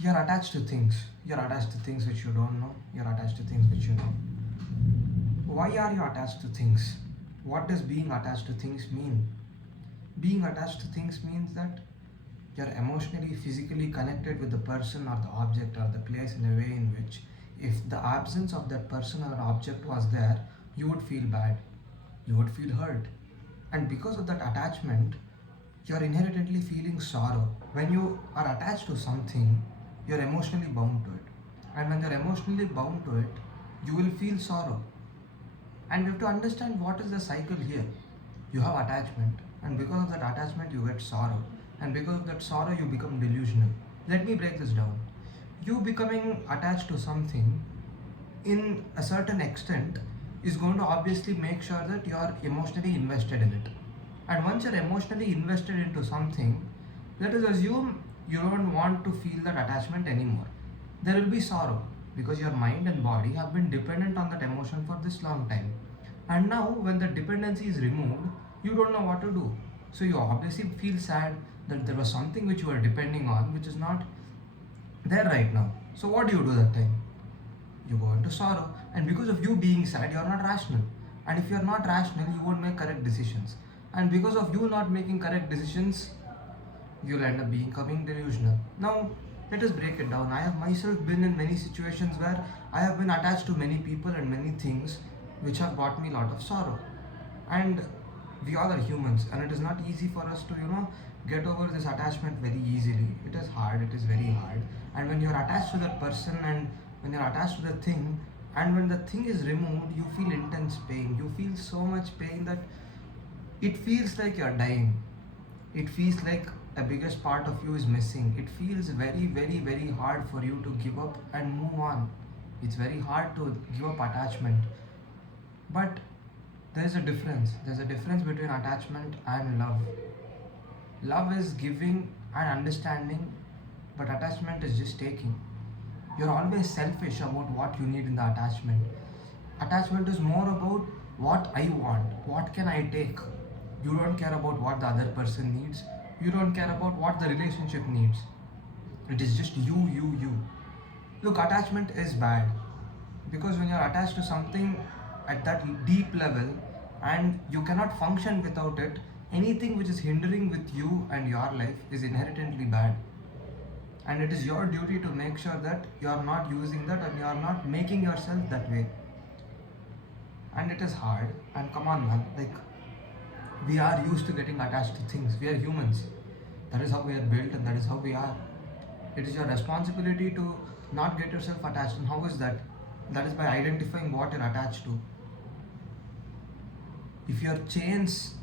You're attached to things. You're attached to things which you don't know. You're attached to things which you know. Why are you attached to things? What does being attached to things mean? Being attached to things means that you're emotionally, physically connected with the person or the object or the place in a way in which, if the absence of that person or object was there, you would feel bad, you would feel hurt. And because of that attachment, you're inherently feeling sorrow. When you are attached to something, you're emotionally bound to it. And when you're emotionally bound to it, you will feel sorrow. And you have to understand what is the cycle here. You have attachment, and because of that attachment, you get sorrow, and because of that sorrow, you become delusional. Let me break this down. You becoming attached to something in a certain extent is going to obviously make sure that you are emotionally invested in it. And once you're emotionally invested into something, let us assume you don't want to feel that attachment anymore. There will be sorrow because your mind and body have been dependent on that emotion for this long time. And now, when the dependency is removed, you don't know what to do. So, you obviously feel sad that there was something which you were depending on which is not there right now. So, what do you do that time? You go into sorrow, and because of you being sad, you are not rational. And if you are not rational, you won't make correct decisions. And because of you not making correct decisions, you'll end up becoming delusional. Now, let us break it down. I have myself been in many situations where I have been attached to many people and many things which have brought me a lot of sorrow. And we all are humans, and it is not easy for us to, get over this attachment very easily. It is hard, it is very hard. And when you're attached to that person and when you're attached to the thing, and when the thing is removed, you feel intense pain. You feel so much pain that it feels like you're dying. It feels like a biggest part of you is missing. It feels very, very, very hard for you to give up and move on. It's very hard to give up attachment. But there's a difference. There's a difference between attachment and love. Love is giving and understanding, but attachment is just taking. You're always selfish about what you need in the attachment. Attachment is more about what I want, what can I take. You don't care about what the other person needs, you don't care about what the relationship needs. It is just you, you, you. Look, attachment is bad because when you're attached to something at that deep level and you cannot function without it, anything which is hindering with you and your life is inherently bad. And it is your duty to make sure that you are not using that and you are not making yourself that way. And it is hard. And come on, man, like, we are used to getting attached to things. We are humans. That is how we are built and that is how we are. It is your responsibility to not get yourself attached. And how is that? That is by identifying what you're attached to. If your chains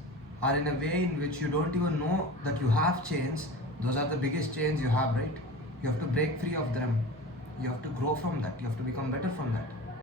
are in a way in which you don't even know that you have chains, those are the biggest chains you have, right? You have to break free of them. You have to grow from that. You have to become better from that.